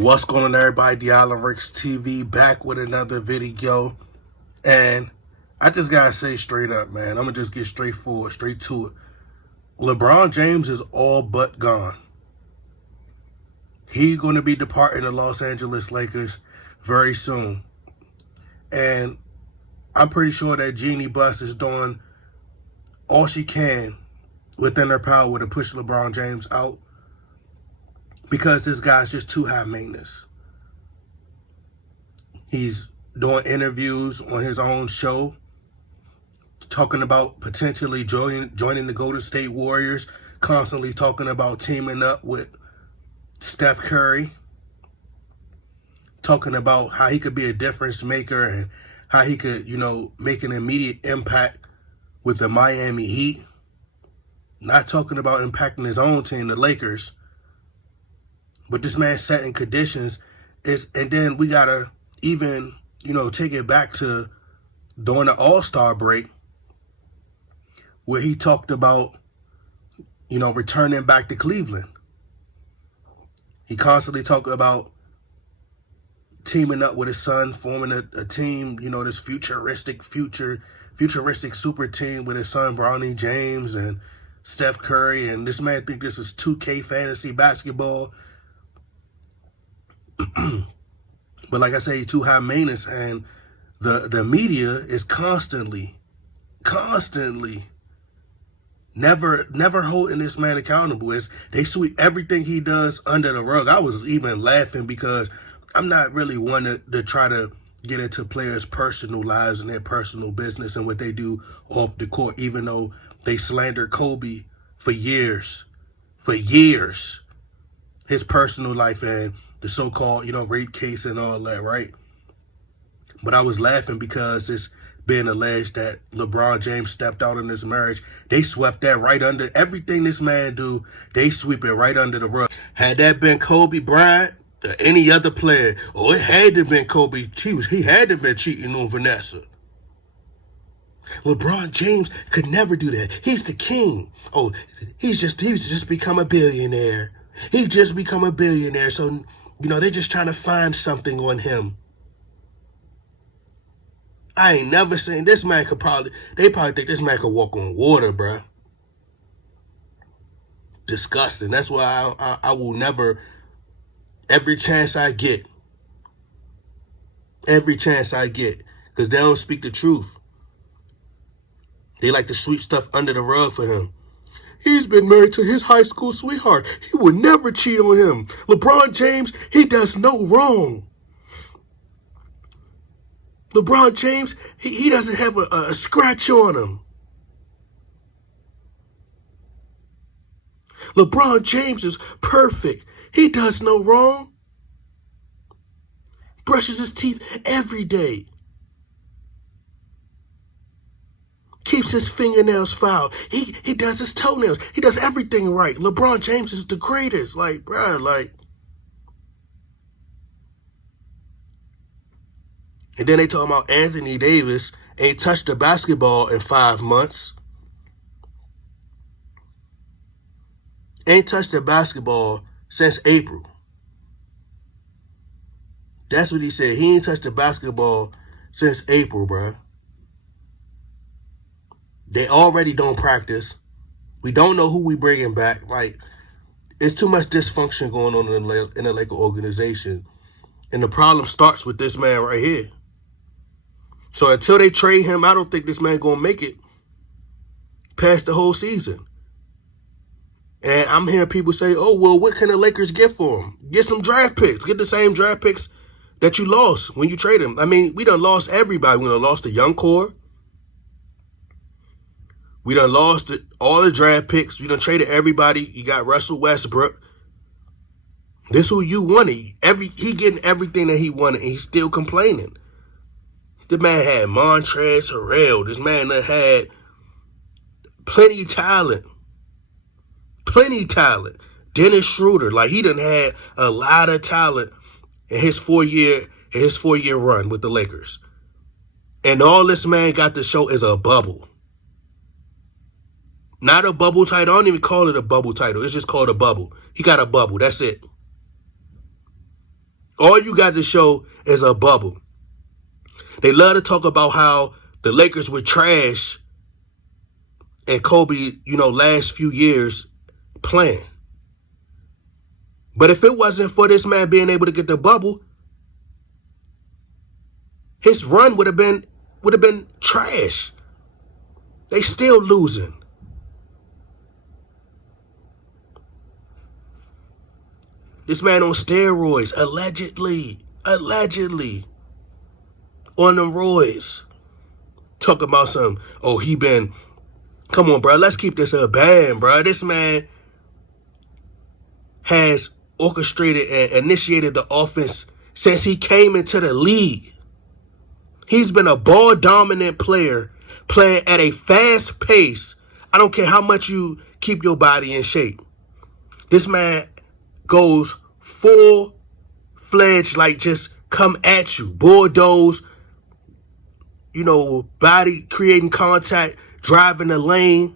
What's going on, everybody? The Island Ricks TV back with another video. And I just gotta say straight up, man, I'm gonna just get straight to it. LeBron James is all but gone. He's gonna be departing the Los Angeles Lakers very soon. And I'm pretty sure that Jeannie Buss is doing all she can within her power to push LeBron James out, because this guy's just too high maintenance. He's doing interviews on his own show, talking about potentially joining the Golden State Warriors, constantly talking about teaming up with Steph Curry, talking about how he could be a difference maker and how he could, make an immediate impact with the Miami Heat. Not talking about impacting his own team, the Lakers. But this man setting conditions and then we gotta even, take it back to during the All-Star break, where he talked about, returning back to Cleveland. He constantly talked about teaming up with his son, forming a team, this futuristic super team with his son, Bronny James and Steph Curry. And this man think this is 2K fantasy basketball. But like I say, too high maintenance, and the media is constantly, never holding this man accountable. They sweep everything he does under the rug. I was even laughing because I'm not really one to try to get into players' personal lives and their personal business and what they do off the court, even though they slandered Kobe for years, his personal life and the so-called, rape case and all that, right? But I was laughing because it's being alleged that LeBron James stepped out in this marriage. They swept that right under everything this man do. They sweep it right under the rug. Had that been Kobe Bryant or any other player, it had to have been Kobe. He had to have been cheating on Vanessa. LeBron James could never do that. He's the king. He's just become a billionaire. He just become a billionaire. So, they're just trying to find something on him. I ain't never seen this man they probably think this man could walk on water, bruh. Disgusting. That's why I will never, every chance I get, because they don't speak the truth. They like to sweep stuff under the rug for him. He's been married to his high school sweetheart. He would never cheat on him. LeBron James, he does no wrong. LeBron James, he doesn't have a scratch on him. LeBron James is perfect. He does no wrong. Brushes his teeth every day. Keeps his fingernails filed. He does his toenails. He does everything right. LeBron James is the greatest. And then they talking about Anthony Davis ain't touched a basketball in 5 months. Ain't touched a basketball since April. That's what he said. He ain't touched a basketball since April, bruh. They already don't practice. We don't know who we bringing back. It's too much dysfunction going on in the Laker organization. And the problem starts with this man right here. So until they trade him, I don't think this man going to make it past the whole season. And I'm hearing people say, what can the Lakers get for him? Get some draft picks. Get the same draft picks that you lost when you trade him. I mean, we done lost everybody. We done lost the young core. We done lost all the draft picks. We done traded everybody. You got Russell Westbrook. This who you wanted. He getting everything that he wanted, and he's still complaining. The man had Montrezl Harrell. This man that had plenty of talent. Dennis Schroeder. He done had a lot of talent in his 4-year run with the Lakers. And all this man got to show is a bubble. Not a bubble title. I don't even call it a bubble title. It's just called a bubble. He got a bubble. That's it. All you got to show is a bubble. They love to talk about how the Lakers were trash and Kobe, last few years playing. But if it wasn't for this man being able to get the bubble, his run would have been trash. They still losing. This man on steroids, allegedly on the roids. Talking about some, come on, bro, let's keep this a band, bro. This man has orchestrated and initiated the offense since he came into the league. He's been a ball-dominant player, playing at a fast pace. I don't care how much you keep your body in shape. This man goes full-fledged, like just come at you. Bulldoze, body creating contact, driving the lane.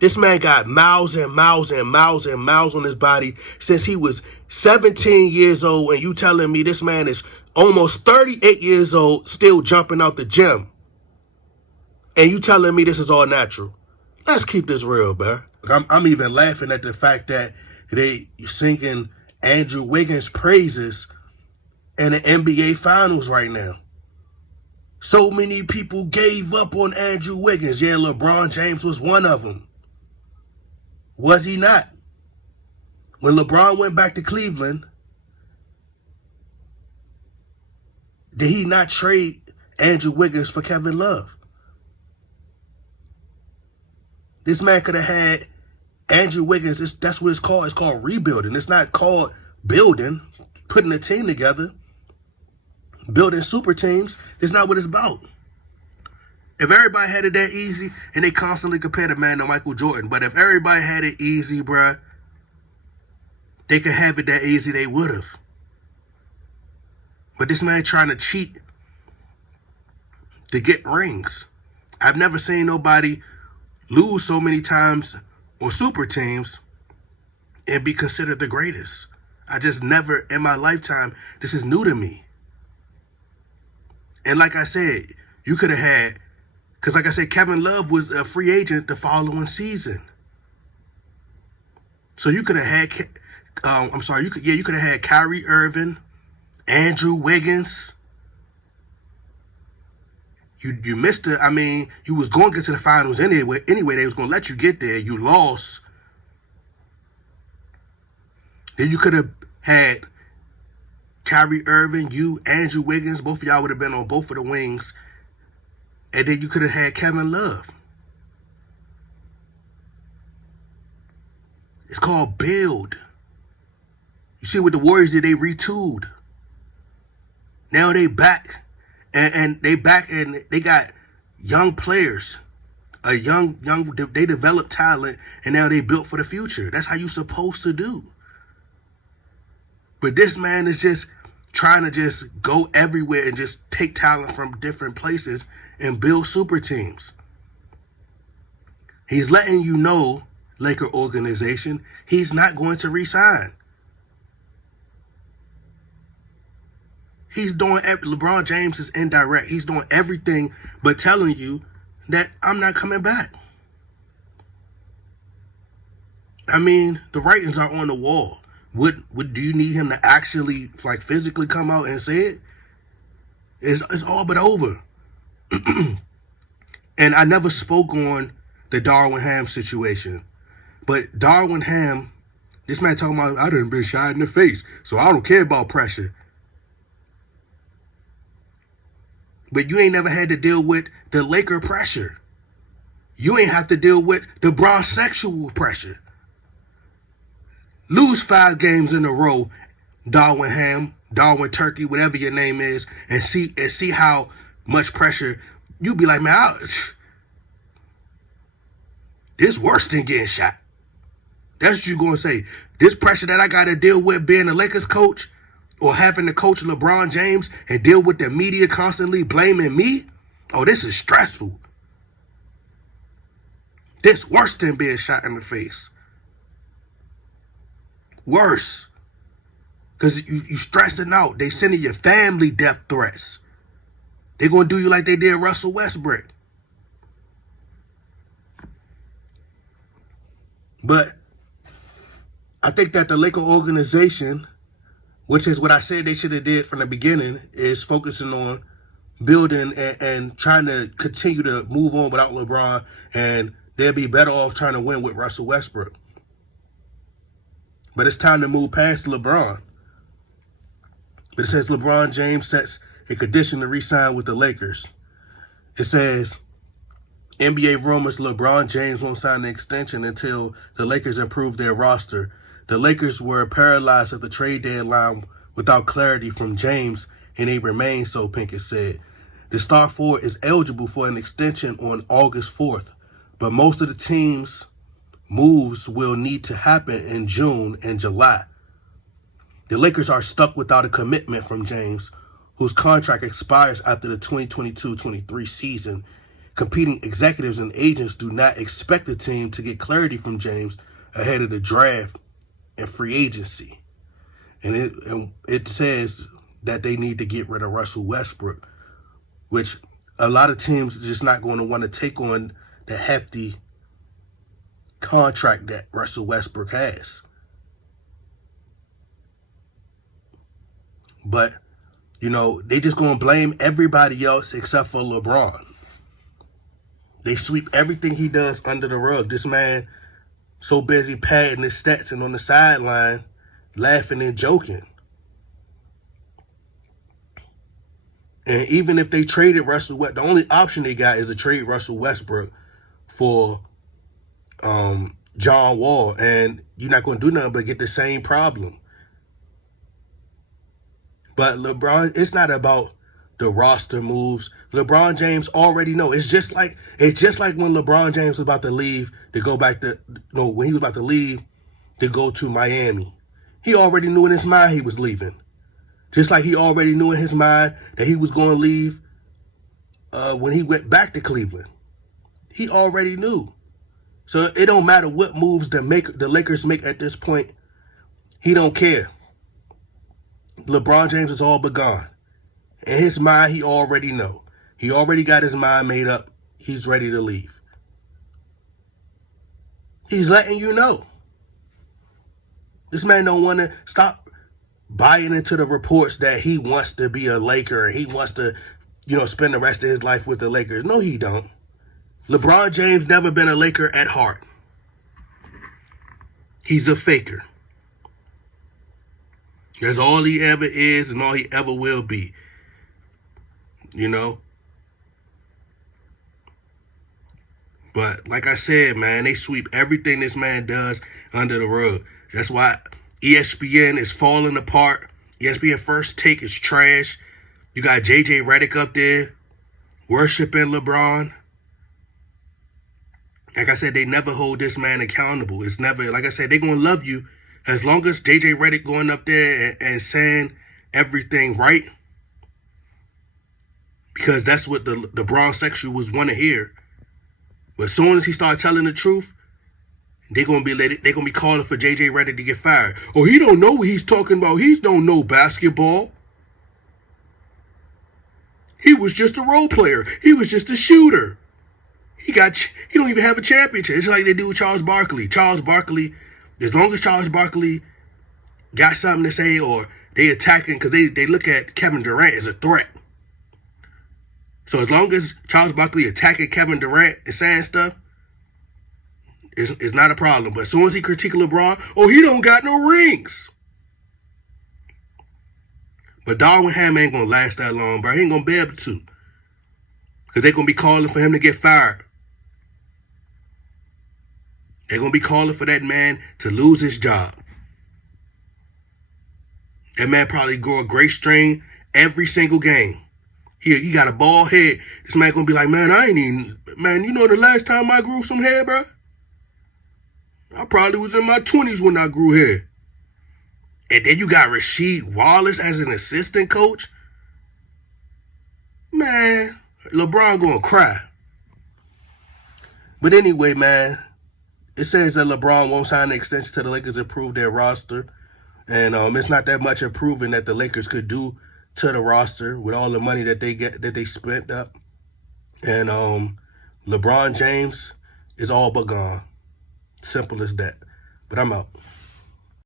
This man got miles and miles and miles and miles on his body since he was 17 years old, and you telling me this man is almost 38 years old, still jumping out the gym. And you telling me this is all natural. Let's keep this real, bro. I'm even laughing at the fact that they singing Andrew Wiggins' praises in the NBA Finals right now. So many people gave up on Andrew Wiggins. Yeah, LeBron James was one of them. Was he not? When LeBron went back to Cleveland, did he not trade Andrew Wiggins for Kevin Love? This man could have had Andrew Wiggins. That's what it's called. It's called rebuilding. It's not called building, putting a team together, building super teams. It's not what it's about. If everybody had it that easy, and they constantly compare the man to Michael Jordan, but if everybody had it easy, bruh, they could have it that easy, they would have. But this man trying to cheat to get rings. I've never seen nobody lose so many times on super teams and be considered the greatest. I just never, in my lifetime, this is new to me. And like I said, you could have had, because like I said, Kevin Love was a free agent the following season. So you could have had, you could have had Kyrie Irving, Andrew Wiggins. You missed it. I mean, you was going to get to the finals anyway. Anyway, they was going to let you get there. You lost. Then you could have had Kyrie Irving, Andrew Wiggins. Both of y'all would have been on both of the wings. And then you could have had Kevin Love. It's called build. You see what the Warriors did? They retooled. Now they back. And they back and they got young players. They developed talent, and now they built for the future. That's how you supposed to do. But this man is just trying to just go everywhere and just take talent from different places and build super teams. He's letting you know, Laker organization, he's not going to re-sign. He's doing, LeBron James is indirect. He's doing everything but telling you that I'm not coming back. I mean, the writings are on the wall. Do you need him to actually, physically come out and say it? It's all but over. And I never spoke on the Darwin Ham situation. But Darwin Ham, this man talking about, I done been shot in the face, so I don't care about pressure. But you ain't never had to deal with the Laker pressure. You ain't have to deal with the Bronx sexual pressure. Lose 5 games in a row, Darwin Ham, Darwin Turkey, whatever your name is, and see how much pressure. You be like, man, this worse than getting shot. That's what you gonna say. This pressure that I gotta deal with being a Lakers coach, or having to coach LeBron James and deal with the media constantly blaming me? Oh, this is stressful. This worse than being shot in the face. Worse. Because you stressing out. They sending your family death threats. They're going to do you like they did Russell Westbrook. But I think that the Laker organization, which is what I said they should have did from the beginning, is focusing on building and trying to continue to move on without LeBron, and they'll be better off trying to win with Russell Westbrook. But it's time to move past LeBron. But it says LeBron James sets a condition to re-sign with the Lakers. It says NBA rumors LeBron James won't sign the extension until the Lakers improve their roster. The Lakers were paralyzed at the trade deadline without clarity from James, and they remain so, Pinkett said. The star forward is eligible for an extension on August 4th, but most of the team's moves will need to happen in June and July. The Lakers are stuck without a commitment from James, whose contract expires after the 2022-23 season. Competing executives and agents do not expect the team to get clarity from James ahead of the draft and free agency. And it says that they need to get rid of Russell Westbrook, which a lot of teams are just not going to want to take on the hefty contract that Russell Westbrook has. But, they just going to blame everybody else except for LeBron. They sweep everything he does under the rug. This man so busy padding his stats and on the sideline, laughing and joking. And even if they traded Russell Westbrook, the only option they got is to trade Russell Westbrook for John Wall. And you're not going to do nothing but get the same problem. But LeBron, it's not about the roster moves. LeBron James already know. It's just like when LeBron James was about to leave to go back to when he was about to leave to go to Miami. He already knew in his mind he was leaving. Just like he already knew in his mind that he was going to leave when he went back to Cleveland. He already knew. So it don't matter what moves the Lakers make at this point. He don't care. LeBron James is all but gone. In his mind, he already know. He already got his mind made up. He's ready to leave. He's letting you know. This man don't want to stop buying into the reports that he wants to be a Laker and he wants to, spend the rest of his life with the Lakers. No, he don't. LeBron James never been a Laker at heart. He's a faker. That's all he ever is and all he ever will be. But like I said, man, they sweep everything this man does under the rug. That's why ESPN is falling apart. ESPN First Take is trash. You got JJ Redick up there worshiping LeBron. Like I said, they never hold this man accountable. It's never, like I said, they're going to love you as long as JJ Redick going up there and saying everything right. Because that's what the Bronsexuals want to hear. But as soon as he starts telling the truth, they're gonna be calling for JJ Redick to get fired. Oh, he don't know what he's talking about. He don't know basketball. He was just a role player. He was just a shooter. He don't even have a championship. It's like they do with Charles Barkley. Charles Barkley, as long as Charles Barkley got something to say or they attacking, because they look at Kevin Durant as a threat. So as long as Charles Barkley attacking Kevin Durant and saying stuff, it's not a problem. But as soon as he critique LeBron, oh, he don't got no rings. But Darwin Ham ain't going to last that long, bro. He ain't going to be able to. Because they're going to be calling for him to get fired. They're going to be calling for that man to lose his job. That man probably grow a great string every single game. He got a bald head. This man gonna be like, man, the last time I grew some hair, bro? I probably was in my 20s when I grew hair. And then you got Rasheed Wallace as an assistant coach. Man, LeBron gonna cry. But anyway, man, it says that LeBron won't sign the extension to the Lakers improve their roster. And it's not that much improving that the Lakers could do to the roster with all the money that they spent up. And LeBron James is all but gone. Simple as that. But I'm out.